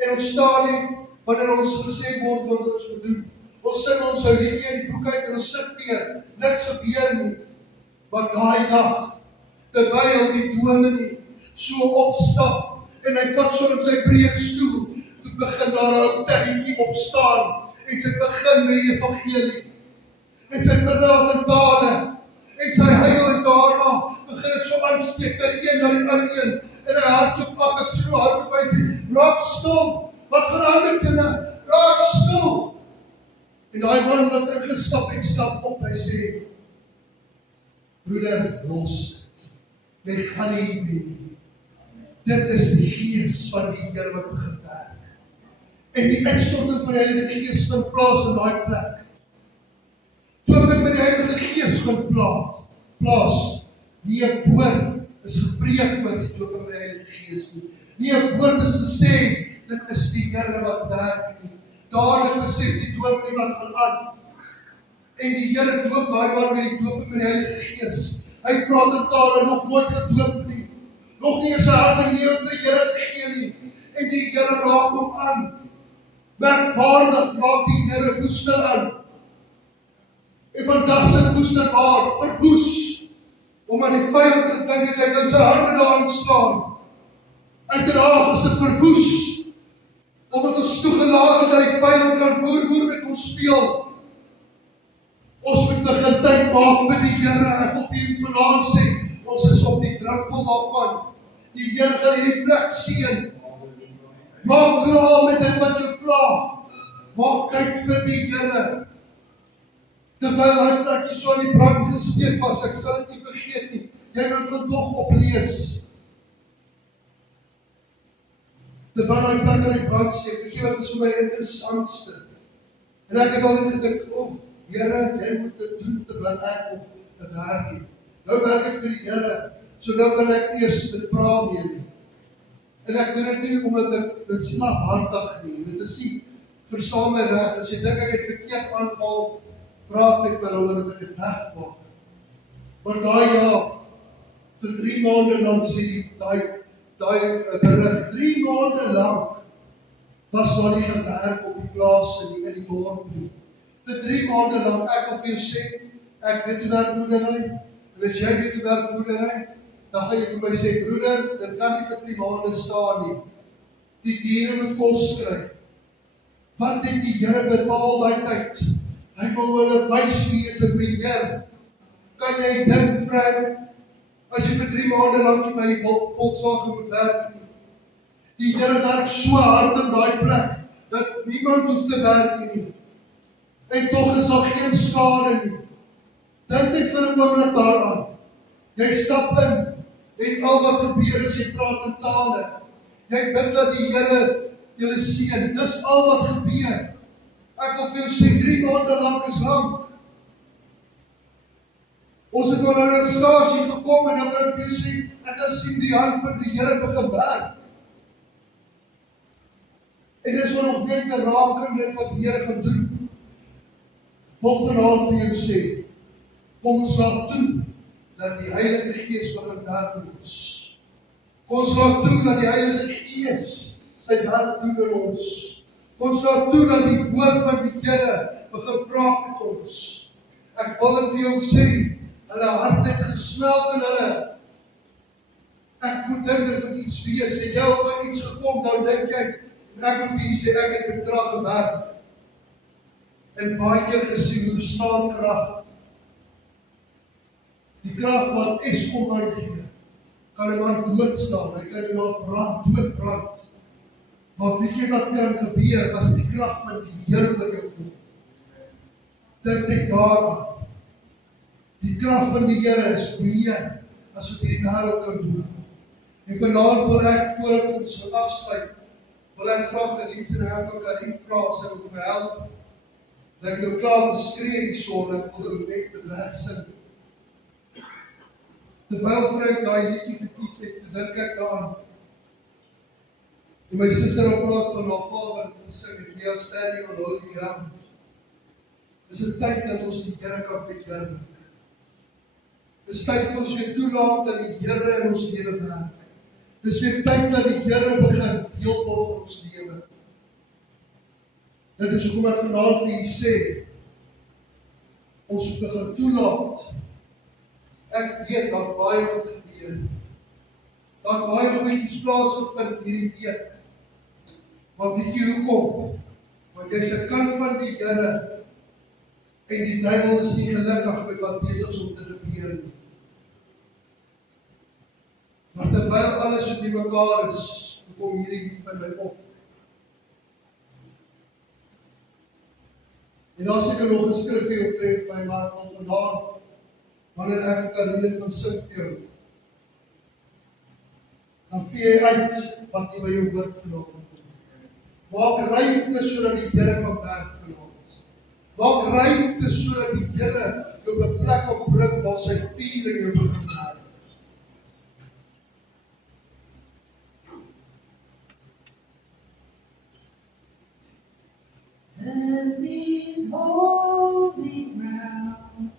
en ons staan hier wanneer ons gesê word wat ons moet doen. Ons sit ons hou liedjie in die broek uit en ons sit weer. Niks gebeur nie. Maar daai dag, terwyl die dominee so opstap en hy vat so in sy preekstoel, toe begin daar 'n ou tannie opstaan en sy begin met die evangelie. En sy praat in tale en sy huil en daarna begin dit so aansteek dat een na die ander een en hy hardloop af, ek skreeu hardloop by sy, raak stil, wat gaan aan met julle? Raak stil. En daai man wat ingestap het, stap op, hy sê, Broeder, los dit. Jy gaan nie wen nie. Dit is die Gees van die Here wat begin werk. En die uitstorting van die Heilige Gees vind plaas in daai plek. Toe ek met die Heilige Gees gaan plaas, nie 'n woord is gepreek oor die doop met die Heilige Gees nie. Nie 'n woord is gesê, dit is die Here wat werk nie. Dadelik besef die doop nie wat gaan aan. En die Here doop daai man met die doop met die Heilige Gees. Hy praat in tale, nog nooit gedoop nie. Nog nie eens 'n hart en lewe vir die Here gegee nie. En die Here raak hom aan. Merkwaardig raak die Here woester aan. En vandag sit woester waar, verwoes. Omdat die vyand gedink het, hy kan sy hande daarin staan. Uiteraard is dit verwoes. Omdat ons toegelaat het dat die vyand kan voer met ons speel. Ons moet begin tyd maak vir die Here. Ek wil vir u vanaand sê, ons is op die drempel daarvan. Die Here gaan hierdie plek seën. Maak klaar met dit wat jou pla. Maak tyd vir die Here. Terwyl hy plekkie so aan die brand gesteek was, ek sal dit nie vergeet nie. Jy moet van tog oplees. Terwyl hy plek aan die brand steek, weet jy wat is vir my interessantste? En ek het al net gedink, Here, jy moet dit doen terwyl ek nog 'n werk het. Nou werk ek vir die Here, so nou kan ek eers dit vra mee nie. En ek doen dit nie omdat dit is nie afhartig nie. Dit is nie versaam my reg. As jy dink ek het verkeerd aanval, praat met my oor dat ek dit reg maak. Maar daai jaar, vir 3 maande lank sê daai berig, 3 maande lank was daar nie gewerk op die plaas in die dorp nie. Vir 3 maande lank, ek wil vir jou sê, ek weet hoe werk boerdery, en as jy weet hoe werk boerdery, dan gaan jy vir my sê, broeder, dit kan nie vir 3 maande staan nie. Die diere moet kos kry. Wat het die Here bepaal daai tyd? Hy wil hulle wys wees en beheer. Kan jy dink, Frank, as jy vir 3 maande lank nie by die Volkswagen moet werk nie? Die Here werk so hard in daai plek, dat niemand hoef te werk nie. En tog is daar geen skade nie. Dink net vir 'n oomblik daaraan. Jy stap in, en al wat gebeur is, jy praat in tale. Jy bid dat die Here julle seën. Dis al wat gebeur. Ek wil vir jou sê, 3 maande lank is lank. Ons het nou na 'n stasie gekom, en dan kan ek vir jou sê, ek kan sien die hand van die Here begin werk. En dis wat nog net te raak in dit wat die Here gaan doen. Wil vanaand vir jou sê, kom ons laat toe, dat die Heilige Gees begin werk in ons. Kom ons laat toe, dat die Heilige Gees sy werk doen in ons. Kom ons laat toe, dat die woord van die Here begin praat met ons. Ek wil dit vir jou sê, hulle hart het gesmelt in hulle. Ek moet dink dit moet iets wees. Het jy al oor iets gekom, dan dink jy, en ek moet vir jy sê, ek het met krag gewerk. En baie keer gesien, hoe staan krag? Die krag wat Eskom aangee, kan 'n man doodstaan, hy kan daar brand, doodbrand. Maar weet jy wat kan gebeur, as die krag van die Here oor jou kom? Dink net daaraan. Die krag van die Here is meer, as wat hierdie wêreld kan doen. En vanaand wil ek, voordat ons wil afsluit, wil ek graag 'n diens in hart van Karin vra, as ek moet my help. Dat ek nou klaar geskree en so, dat ek wil net bedreig sing. Terwyl Frank daai liedjie verkies het, dink ek daaraan. En my suster op praat van haar pa wat gesing het, we are standing on holy ground. Dis 'n tyd dat ons die Here kan verheerlik. Dis tyd dat ons weer toelaat dat die Here in ons lewe werk. Dis weer tyd dat die Here begin deel word van ons lewe. Dit is hoekom ek vanaand vir u sê, ons moet begin toelaat. Ek weet dat baie goed gebeur. Dat baie goedjies plaasgevind hierdie week. Maar weet jy hoekom? Want jy's 'n kind van die Here, en die duiwel is nie gelukkig met wat besig is om te gebeur nie. Maar terwyl alles so die mekaar is, kom hierdie lied by my op. En daar seker nog 'n skrifgie omtrent my, maar ek wil vandaan Wanneer ek Karine van sit vir jou, dan vee jy uit wat nie by jou hoort vanaand. Maak ruimte sodat die Here kan werk vanaand. Maak ruimte sodat die Here jou op 'n plek opbring waar sy vuur in jou begin werk. This is holy ground.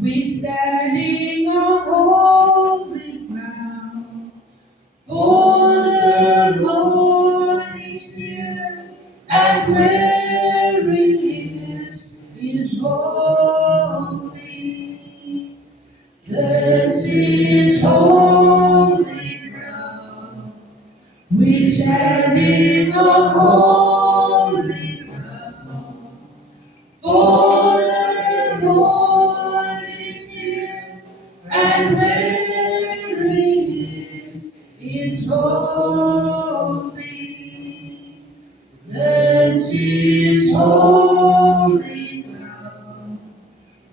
We standing on holy ground. For the Lord is here, and where He is holy. This is holy ground. We standing on holy ground. For the Lord is here, and where He is holy. This is holy ground.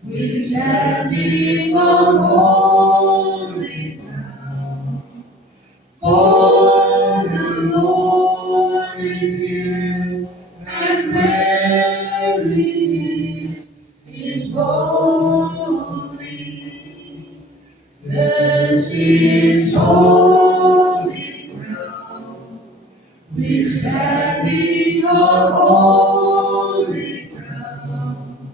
We standing on holy ground. For the Lord is here, and where He is holy. This is holy ground. We standing on holy ground.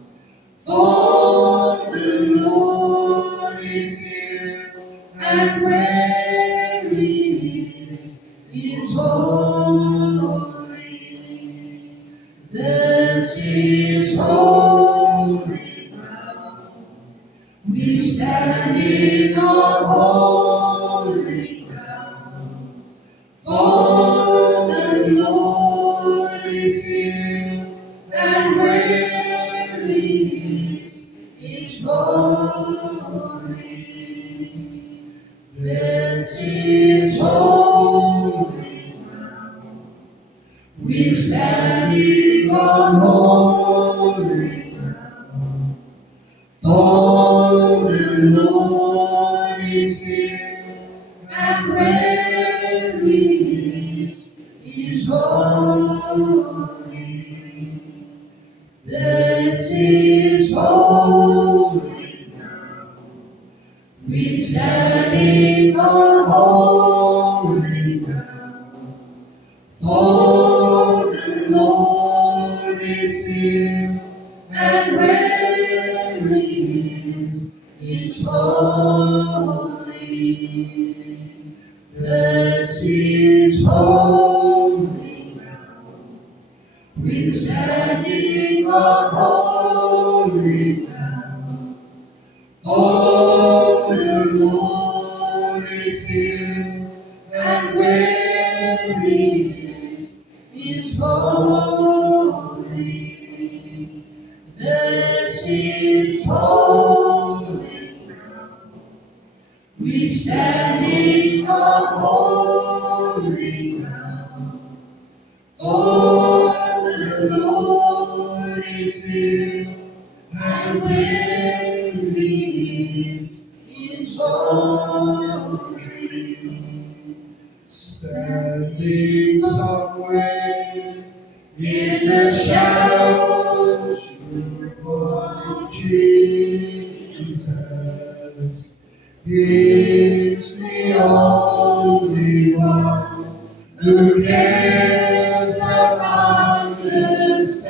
For the Lord is here, and where He is holy. This is holy ground. We standing on holy ground. For the Lord is here, and where He is holy. This is holy ground. We standing on holy ground. For the Lord is here, and where He is holy. This is holy ground. We standing on holy ground. For the Lord is here, and where He is holy. This is holy ground. We standing on holy ground. For the Lord is here, and where He is holy. This is holy ground. We standing on holy ground. For the Lord is here, and where He is holy. Standing somewhere in the shadows of Jesus. He is the only one who cares and understands.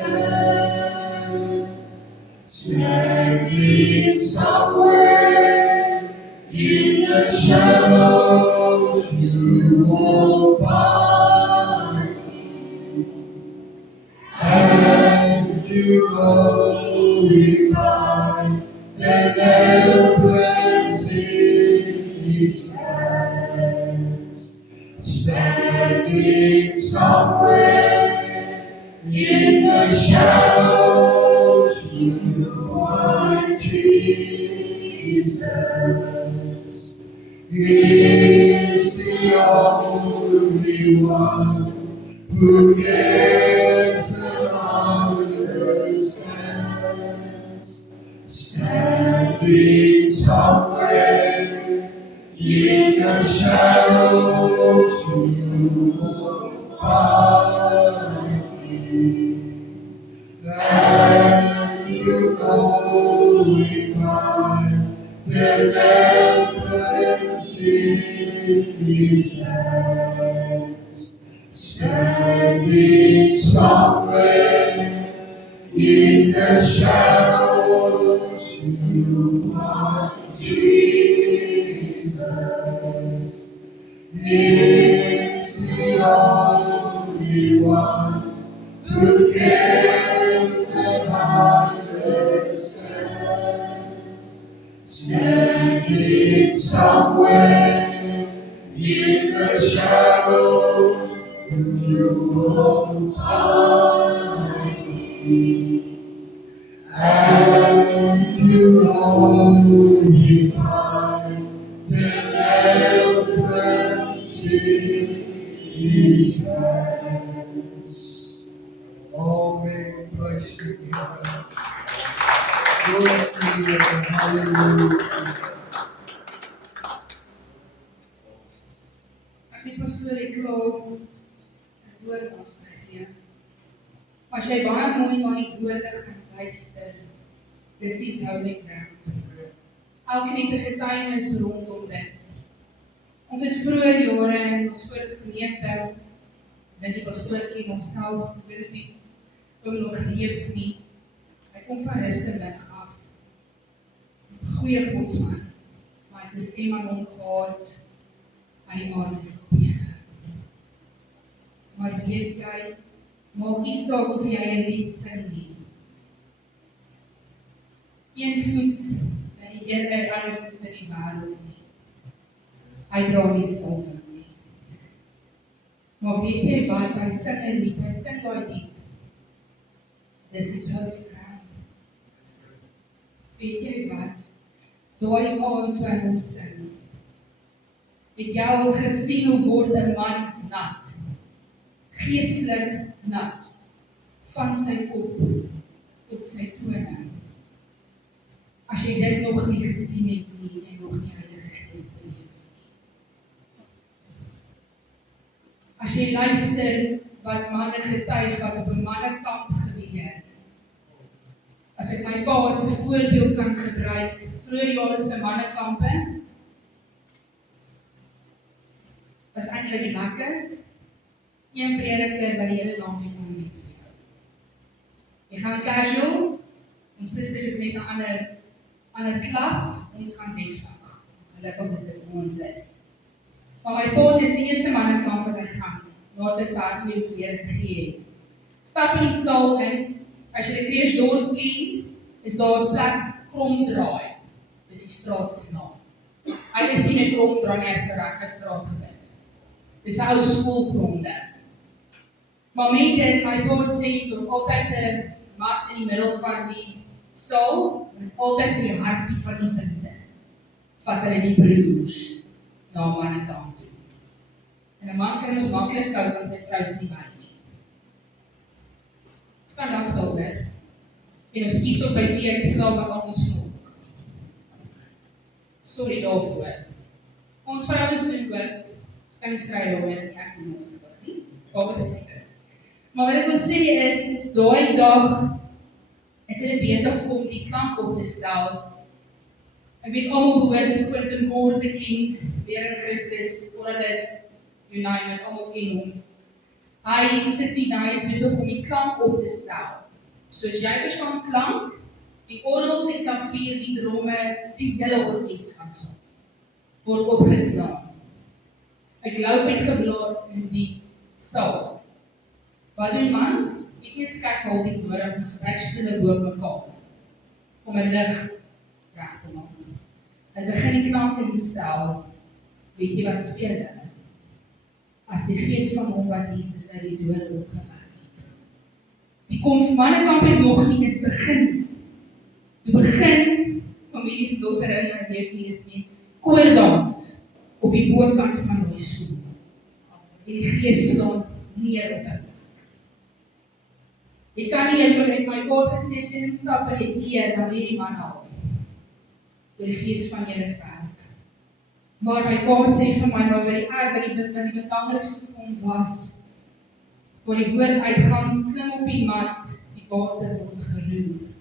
Standing somewhere in the shadows, you will find me, and you glorify the elements in His hands. Standing somewhere in the shadows, you find Jesus. He is the only one who cares and understands. Standing somewhere in the shadows you will find me. And you glorify deliverance in His hands, standing somewhere in the shadows you find Jesus. He's the only one who cares and understands, standing somewhere in the shadows you will find me. And you glorify deliverance in His hands. Amen. Praise the Lord. Glory to you. Hallelujah. Ek die pastoor het klaar sy woord afgegee. Maar as jy baie mooi na die woorde gaan luister, dis die holy ground. Elkeen het 'n getuienis rondom dit. Ons het vroeër jare in ons vorige gemeente, dat die pastoor ken homself, ek weet nie, hom nog geleef nie. Hy kom van Rustenburg af. Goeie godsman, maar het is iemand omgehaald aan die aardesopleeg. Maar weet jy, maak nie saak of jy 'n lied sing nie. Een voet in die Here en ander voet in die wêreld nie. Hy dra nie salwing nie. Maar weet jy wat, hy sing 'n lied, hy sing daai lied. Dis is holy ground. Weet jy wat, daai aand toe hy hom sing, het jy al gesien hoe word 'n man nat, geestelik nat, van sy kop tot sy tone. As jy dit nog nie gesien het nie, het jy nog nie Heilige Gees beleef nie. As jy luister wat manne getuig, wat op 'n mannekamp gebeur. As ek my pa as 'n voorbeeld kan gebruik, vroeër jare se mannekampe, was eintlik lekker. Een prediker wat die hele naweek kon leef vir jou. Jy gaan casual, ons susters is net 'n ander klas, ons gaan wegvlug. Gelukkig is dit ons is. Maar my pa sê, is die eerste mannekamp wat hy gaan, nadat hy sy hartleef weer gegee het. Stap in die saal in, as jy die Kreersdorp ken, is daar 'n plek Kromdraai. Dis die straat se naam. Hy het sien 'n Kromdraai nie as reguit straat gebid. Dis 'n ou skoolgronde. Maar met dit, my pa sê, dit was altyd 'n mat in die middel van die saal, en het altyd die hartjie van die winter. Vat hulle die broers na mannekamp toe. En 'n man kan ons maklik koud, want sy vrou is nie by nie. Ons kan dag daaroor. En ons kies op by wie ek slaap wat almal snok. Sorry daarvoor. Ons vrouens doen ook, ons kan nie stry daaroor nie, ek doen nog nie, ook as ek siek is. Maar wat ek wil sê is, daai dag is hulle besig om die klank op te stel. Ek weet almal behoort vir Quentin Moore te ken, weer in Christus, Orades, you name it, almal ken hom. Hy sit nie daar, hy is besig om die klank op te stel. So as jy verstaan klank, die orgel, die klavier, die dromme, die hele orkes gaan sing, word opgeslaan. Ek loop uitgeblaas in die saal. Wat doen mans? Ek nie skik al die nodig, ons rekstoele bo mekaar, om 'n lig reg te maak. Hulle begin die klanke instel, weet jy wat speel hulle? As die gees van hom wat Jesus uit die dood opgewek het. Die mannekamp het nog nie eens begin. Die begin, families wil herinner, en leef nie eens nie, koordans op die bokant van die stoel. En die gees slaan neer op hom. Jy kan nie, ek het my God gesê, as jy instap in die deur, dan leer die man al. oor die gees van Here werk. Maar my pa sê vir my, maar wat die belangrikste vir hom was, waar die woord uitgaan, klim op die mat, die water word geroer.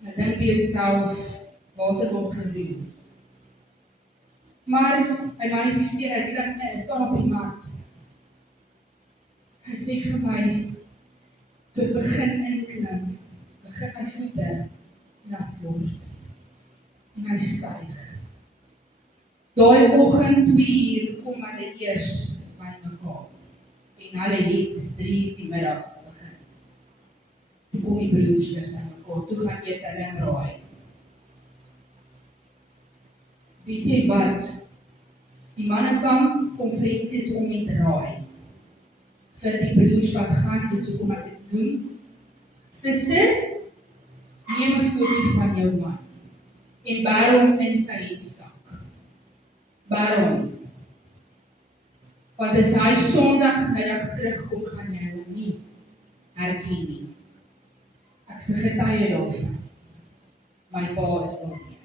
En dink by jouself, water word geroer. Maar hy manifesteer, hy klim in, hy staan op die mat. Hy sê vir my, toe ek begin inklim, begin my voete nat word. En hy styg. Daai oggend 2 uur kom hulle eers by mekaar. En hulle het 3 die middag begin. Toe kom die broers eers by mekaar, toe gaan eet hulle en raai. Weet jy wat? Die mannekamp konferensies om mee te raai. Vir die broers wat gaan, dis hoekom ek dit noem. Suster, neem 'n foto van jou man en bær hom in sy hemsak. Bær hom. Want as hy Sondagmiddag terugkom, gaan jy hom nie herken nie. Ek is 'n getuie daarvan. My pa is daar nie.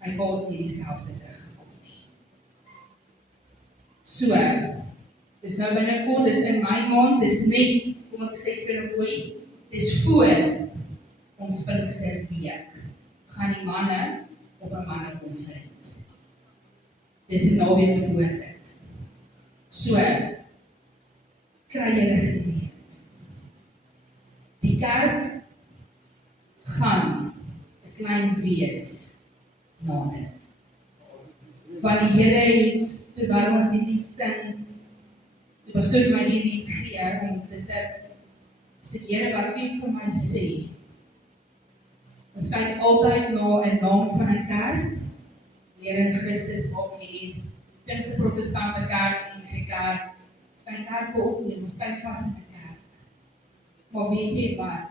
My pa het nie dieselfde teruggekom nie. So, dis nou binnekort, dis in my maand, dis net, kom ek sê vir hom mooi, dis voor ons Pinksterweek, gaan die manne op 'n mannekonferensie. Dis 'n naweek voor dit. So, kry julle gereed. Die kerk gaan 'n klein wees na dit. Want die Here het, terwyl ons die lied sing, die pastoor vir my die lied gee, om dit te sê, Here, wat wil jy vir my sê? Ons kyk altyd na 'n naam van 'n kerk, Here in Christus maak nie eens, Pinkse Protestante kerk, en kerk, ons kan die kerk opneem, ons kyk vas in 'n kerk. Maar weet jy wat?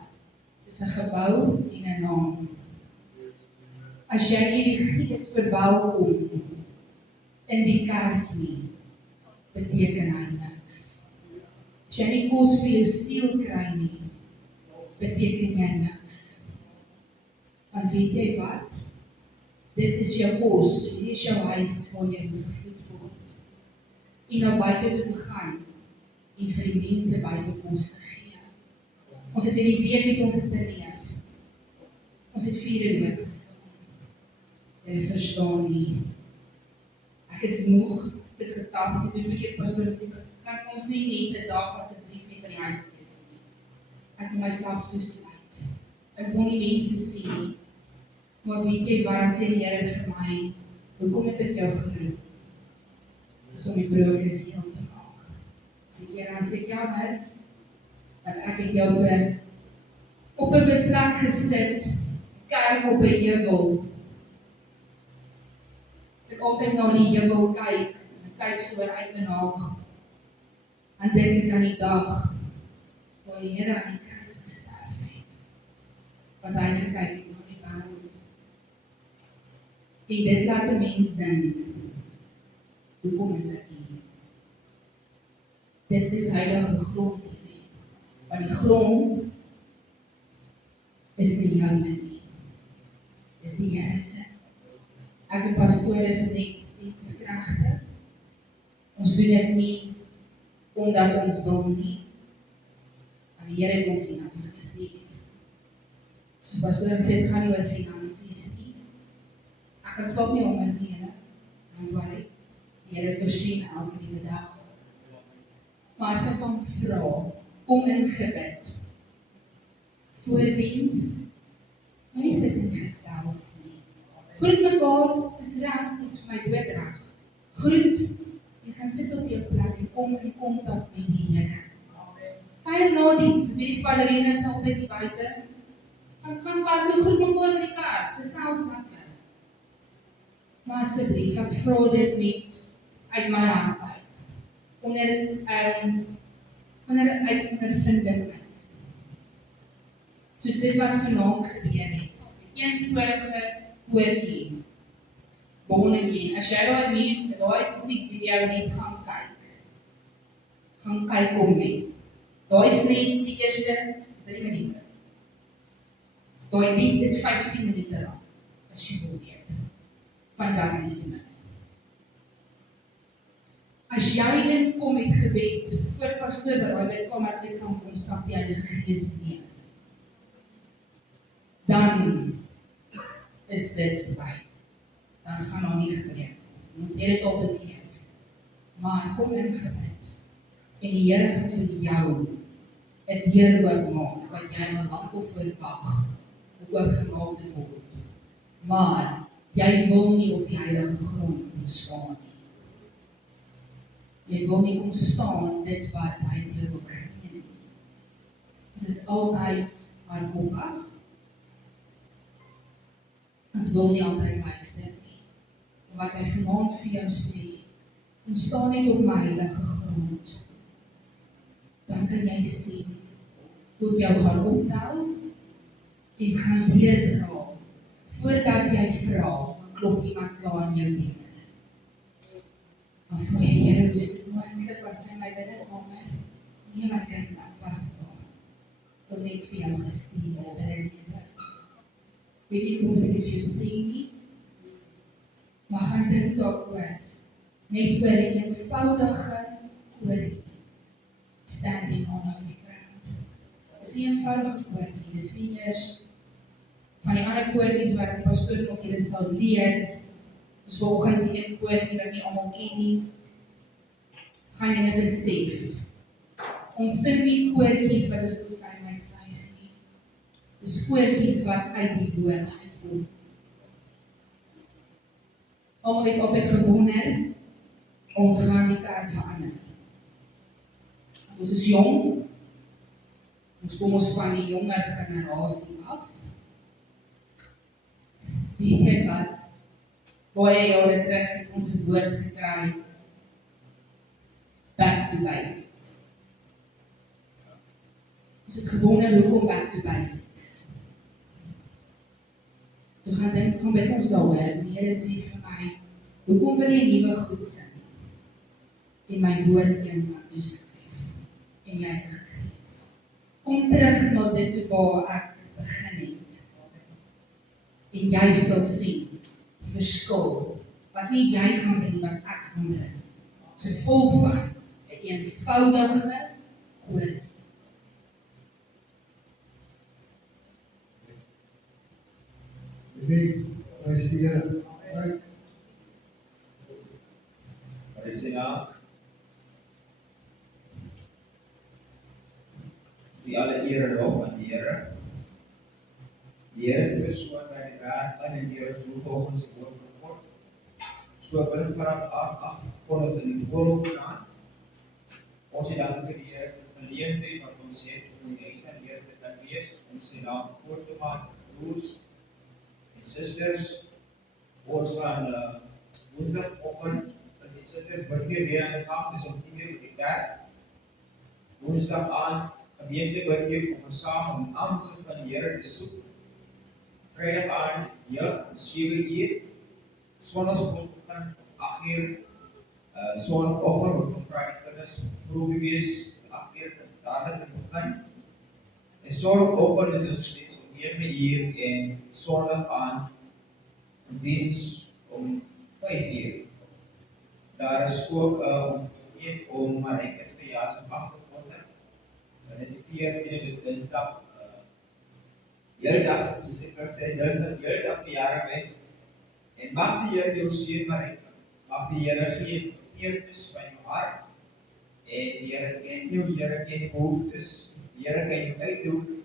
Dit is 'n gebou en 'n naam. As jy nie die Gees verwelkom in die kerk nie, beteken hy niks. As jy nie kos vir jou siel kry nie, beteken jy niks. Want weet jy wat? Dit is jou kos, dit is jou huis waar jy moet gevoed word. En na buite toe te gaan en vir die mense buite kos te gee. Ons het in die week het ons het beleef. Ons het 4 uur doodgeslaan. Julle verstaan nie. Ek is moeg, ek is getap, ek het vir die pastoor gesê, kan ons nie net 'n dag asseblief net by die huis wees nie. Ek het myself toesluit. Ek wil nie mense sien nie. Maar weet jy wat, dan sê die Here vir my, hoekom het ek jou geroep? Dis om die broodjes heel te maak. As ek hier dan sê, ja maar, want ek het jou op 'n plek gesit, kerk op 'n heuwel. As ek altyd na die heuwel kyk, en ek kyk so uit en haag, dan dink ek aan die dag, waar die Here aan die kruis gesterf het, wat hy gekyk het na die wêreld. En dit laat 'n mens dink, hoekom is ek hier? Dit is heilige grond hier, want die grond is nie joune nie, is die Here se. Ek en pastoor is net dienskragte. Ons doen dit nie omdat ons wil nie, want die Here het ons nie naartoe gestuur. So pastoor het gesê, dit gaan nie oor finansies nie. Ek gaan stop nie om met nie, don't worry. Die Here voorsien elke liewe dag. Maar as ek dan vra, kom in gebed, voor diens, moenie sit en gesels nie. Groet mekaar, is reg, is vir my doodreg. Groet, jy gaan sit op jou plek en kom in kontak met die Here. Kyk na diens, weer die spalerines altyd hier buite. Gaan kerk toe, groet mekaar met die kerk, gesels lekker. Maar asseblief, ek vra dit net uit my hand uit. Uit ondervinding uit. Soos dit wat vanaand gebeur het. Eenvoudige woordjie. Bonnetjie. As jy daai musiekvideo net gaan kyk om net. Daai is net die eerste 3 minute. Daai lied is 15 minute lang. as jy wil weet, van Dudley Smith. As jy inkom met gebed, voor pastoor by bidkamer uit kan kom, stap die Heilige Gees neer. Dan is dit verby. Dan gaan daar nie gebreek. Ons het dit al beleef. Maar kom in gebed. En die Here gaan vir jou 'n deur oopmaak wat jy al lank al verwag om oopgemaak te word. Maar jy wil nie op die heilige grond kom staan nie. Jy wil nie kom staan dit wat hy vir jou wil gee nie. Ons is altyd hardkoppig. Ons wil nie altyd luister nie. Wat hy vanaand vir jou sê, kom staan net op my heilige grond. Dan kan jy sien hoe ek jou gaan optel en gaan deurdra. Voordat jy vra, klop iemand klaar aan jou deur. Dan vra jy, Here, hoe is dit moontlik as hy my binnekamer? Nee, my kind, ek was daar. Ek wil net vir jou gestuur vir 'n lewe. Weet nie hoe ek dit vir jou sê nie, maar gaan dink daaroor. Net oor 'n eenvoudige koor. Standing on holy ground. Dis nie eenvoudig koor nie, dis nie eers van die ander koortjies wat die pastoor nog julle sal leer. Dis vanoggend se een koortjie wat nie almal ken nie. Gaan julle besef. Ons sing nie koortjies wat ons moet kan my sy nie. Dis koortjies wat uit die woord uitkom. Almal het altyd gewonder, ons gaan die kerk verander. Ons is jong, ons kom ons van die jonger generasie af. Die het wat, baie jare terug het ons 'n woord gekry, back to basics. Ons het gewonder, hoekom back to basics? Toe gaan dink, kom bid ons daaroor, die Here sê vir my, hoekom wil jy nuwe goed sing? En my woord een wat toeskryf. En jy Gees. Kom terug na dit waar ek begin het. En jy sal sien, die verskil, wat nie jy gaan bring, wat ek gaan bring. So vol van 'n eenvoudige koor. Prys die Here. Prys die naam. Die alle eer en lof aan die Here. Die Here is persoon by die werk en die Here is so volgens die woord van God. So wil ek vanaf afkom ons in die voorhof gaan. Ons het dank vir die Here vir die geleentheid wat ons het om die huis van die Here te kan wees, om sy naam voor te maak, broers en susters. Ons gaan woensdagoggend, as die susters weer aan die gang is om 10 uur op die kerk. Woensdag aand gemeente bid om saam om aansig van die Here te soek. Vrydag aand jeug om 7 uur. Sondagoggend begin 8 uur. Sondagoggend word gevra die kinders vroeg wees 8 uur dadelik te begin. En sondagoggend het ons steeds om 9 uur en Sondag aand diens om 5 uur. Daar is ook ons gemeente om Marieke's verjaarsdag af te kondig. Dan is die 14e, dus dinsdag, hele dag, soos ek al sê, dinsdag, hele dag verjaardagswens. En mag die Here jou seën, Marieke. Mag die Here gee verteernis van jou hart. En die Here ken jou, die Here ken behoeftes. Die Here kan jou uitdoen.